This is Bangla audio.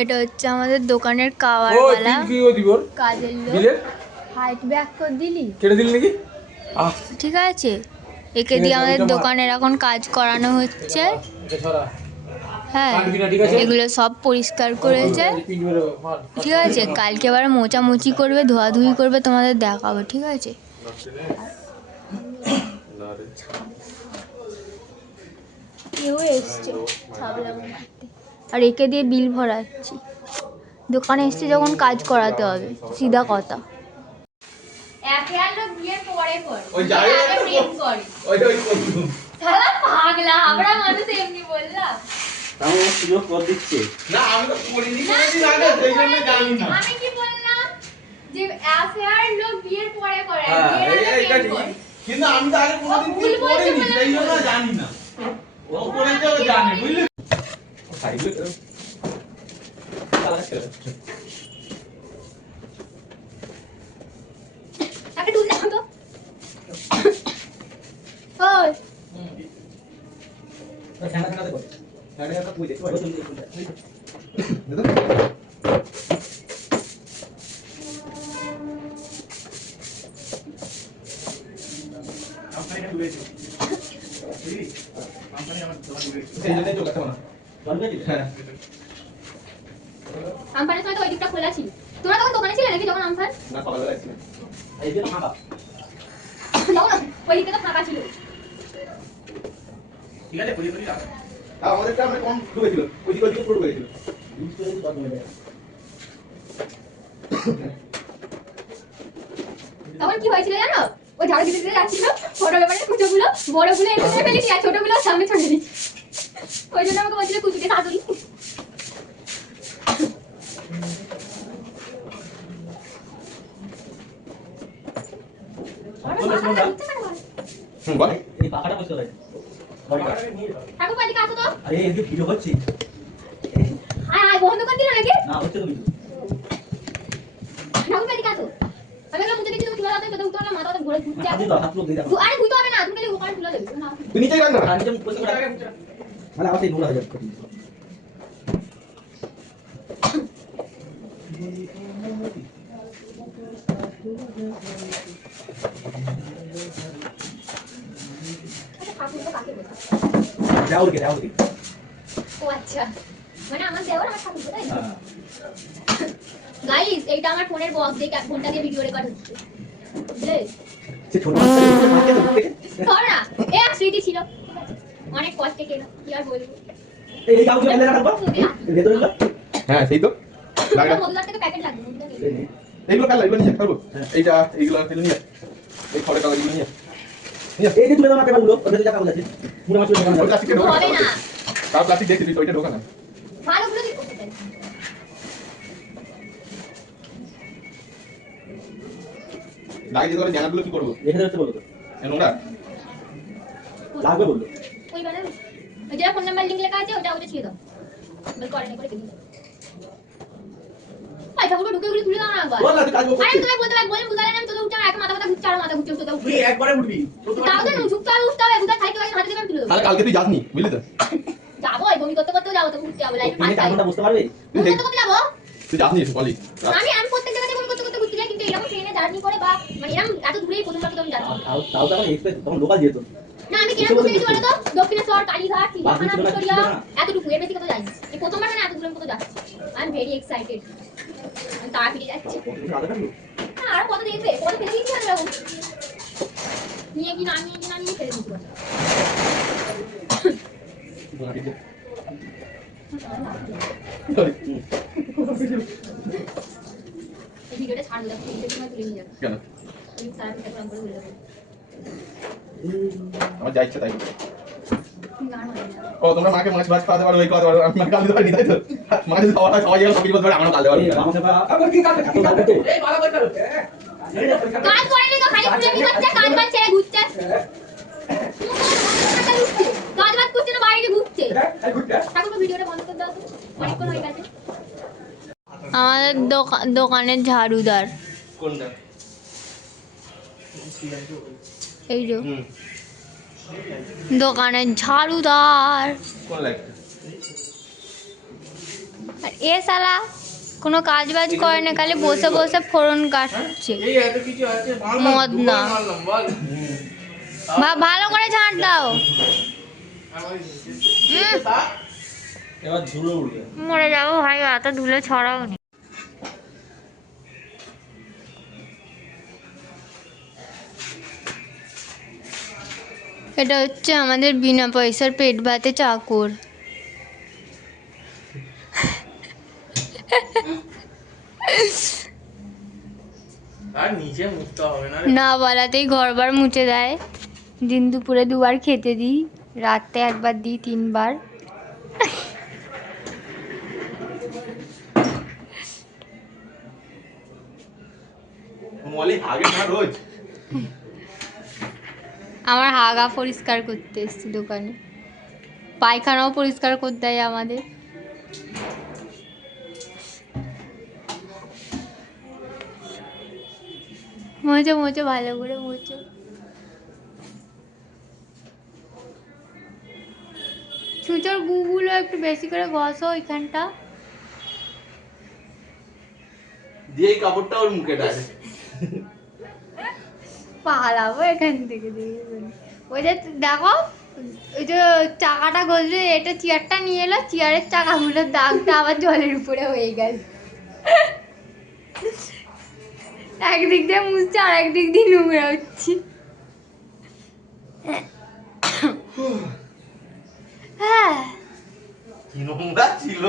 এটা হচ্ছে আমাদের দোকানের কাওয়ারওয়ালা কাজের লোক। হাইট ব্যাক করে দিলি কেটে দিলি নাকি? ঠিক আছে, একে দিয়ে আমাদের দোকানের এখন কাজ করানো হচ্ছে। হ্যাঁ, এগুলো সব পরিষ্কার করেছে, ঠিক আছে। কালকে আবার মোচামুচি করবে, ধোয়াধুয়ি করবে, তোমাদের দেখাবো, ঠিক আছে। কেউ এসছে আর একে দিয়ে বিল ভরাচ্ছি। দোকানে এসছে যখন কাজ করাতে হবে, সিধা কথা। কিন্তু আমি তো আগে কোনোদিন বিয়ে করিনি, সেই জন্য জানি না। ও করেছে, ও জানে, বুঝলি? আমফানের সময় তো ওই দিকটা খোলা ছিল। তোমরা তখন দোকানে ছিলে নাকি যখন আমফান? না, সকালবেলা ছিল। এই যে ফাঁকা। দাও না, ওই দিকটা তো ফাঁকা ছিল। ঠিক আছে, পুরি পুরি রাখ। আমাদেরটা আমরা কম ঢুকেছিল। ওই দিকে পুরো ঢুকেছিল। তখন কি হয়েছিল জানো? ওই ঝাড়ু দিতে দিতে যাচ্ছিল, ছোটগুলো মানে কুচোগুলো, বড়গুলো এখানে ফেলেছি আর ছোটগুলো সামনে ছড়িয়ে দিচ্ছি। ওই জন্য আমাকে বলছিল কুচুকে শাশুড়ি। বল এই পাখাটা বসে আছে। ঠাকুর বাড়ি কাছে তো। আরে এই যে ভিডিও হচ্ছে। আয় বন্ধ করে দিল নাকি? না, হচ্ছে তো ভিডিও। ঠাকুর বাড়ি কাছে। আমি বললাম মুঝে কিছু তুলে দাও, তো উত্তরটা মাথাটা ঘুরে ঘুরছে। হাত লোক দিয়ে দাও। আরে তুই তো হবে না, তুমি খালি ওখানে তুলে দেবে না। তুই নিচে রাখ না, নিচে বসে রাখ। মানে আমার সেই নোংরা হয়ে যাচ্ছে। যাও কে যাও কে। ও আচ্ছা, মানে আমার দেওয়ার আমার ঠাকুর তাই না? গাইস, এইটা আমার ফোনের বক্স, এই ফোনটা দিয়ে ভিডিও রেকর্ড হচ্ছে, বুঝলে? সে ছোট বাচ্চা মাকে তো দেখে। ধর না, এ স্মৃতি ছিল, অনেক কষ্টে কেনা, কি আর বলবো। এই কাউকে মেলে রাখবা ভেতরে না। হ্যাঁ, সেই তো লাগা মদলার থেকে প্যাকেট লাগবে। এইগুলো কাল লাগবে নিয়ে খাবো। এইটা এইগুলো ফেলে নিয়ে এই খড়ের কাগজগুলো নিয়ে এই যে তুলে দাও না পেপারগুলো, ওটা যা কাগজ আছে পুরো মাছ ঢোকানো যাবে। প্লাস্টিকে ঢোকানো হবে না, তার প্লাস্টিক দেখতে দিই, ওইটা ঢোকানো ভালোগুলো কি করতে চাই। লাগিয়ে ধরে জানাগুলো কি করব রেখে দিতে বলো তো নোংরা লাগবে বললো। ওই মানে ওই যে ফোন নাম্বার লিংক লেখা আছে ওটা ছিয়ে দাও, বল করে না করে দিই। ভাই ঠাকুর ঢুকে গুলো তুলে দাও না একবার। বল না, তুই কাজ করছিস। আরে তুমি বলতে বলে বুঝালে না, আমি তোদের উঠে এক মাথা ঘুরছে আর মাথা ঘুরছে তো তুই একবারে উঠবি তাও তো ঝুঁকতে হবে উঠতে হবে, বুঝা খাইতে হাতে দেবেন তুলে দাও। তাহলে কালকে তুই যাসনি বুঝলি তো? যাবো, এই বমি করতে করতে যাবো, তো ঘুরতে যাবো, লাইফ তুমি কারণটা বুঝতে পারবে? করতে করতে যাবো। তুই যাসনি বলি আমি প্রত্যেক জায়গায় বমি করতে করতে ঘুরতে যাই, কিন্তু এরকম ট্রেনে জার্নি করে বা মানে এরকম এত দূরেই প্রথমবার তো আমি জানি তাও তো এক্সপ্রেস তখন লোকাল যেত না। আমি কেন ঘুরতে গেছি বলো তো? দক্ষিণেশ্বর, কালীঘাট, চিড়িয়াখানা, ভিক্টোরিয়া, এতটুকু, এর বেশি কোথাও যাইনি। এই প্রথমবার মানে এত দূরে কোথাও যাচ্ছি, আই এম ভেরি এক্সাইটেড। আমি তাড়াতাড়ি যাচ্ছি। আর কত দেখবে, কত ফেলে দিচ্ছি আমি এরকম নিয়ে কি না নিয়ে ফেলে দিচ্ছি। এই ভিডিওটা ছাড়বো, দেখো এই সময় তুলে নিয়ে যাবো কেন আমি সারা প্রোগ্রাম করে বলে দেবো। আমার যা ইচ্ছা তাই ও তোমরা মাকে মাছ ভাত খাওয়াতে পারো, এই খাওয়াতে পারো, আমি কাল দিতে পারি তাই তো? মাছ খাওয়া হয় সবাই সব কিছু বলতে পারে, আমরা কাল দিতে পারি। আবার কি কাজ করতে এই ভালো করে করো কাজ করেনি তো খালি পুরো কি করছে, কাজ বাজ ছেড়ে ঘুরছে, কাজ বাজ করছে না, বাইরে ঘুরছে। ঠাকুর ভিডিওটা বন্ধ করে দাও তো, অনেকক্ষণ হয়ে গেছে। আমাদের দোকানের ঝাড়ুদার কোনটা? এই যে দোকানের ঝাড়ুদার। কোন লাইট? আর এ শালা কোনো কাজ বাজ করে না, খালি বসে বসে ফোড়ন কাটছে। মদ না, ভালো করে ঝাঁট দাও। মরে যাবো ভাই, এত ধুলে ছড়াও নি। এটা হচ্ছে আমাদের বিনা পয়সার পেট ভাতে চাকর। না বলাতেই ঘরবার মুছে দেয়। দিন দুপুরে 2 বার খেতে দিই, রাতে 1 বার দিই, 3 বার। আমার হাগা পরিষ্কার করতে এসছি দোকানে, পায়খানাও পরিষ্কার করতে দেয় আমাদের। মোচো মোচো, ভালো করে মোচো। ছুঁচোর গুগুলো একটু বেশি করে ঘষো এখানটা দিয়ে। এই কাপড়টা ওর মুখে ডালে, পালাবো এখান থেকে। ওই যে দেখো, ওই যে চাকাটা গজলে, এটা চেয়ারটা নিয়ে এলো, চেয়ারের চাকাগুলোর দাগটা আবার জলের উপরে হয়ে গেল। একদিক দিয়ে মুছছে আর একদিক দিয়ে নোংরা হচ্ছে। কি নোংরা ছিল।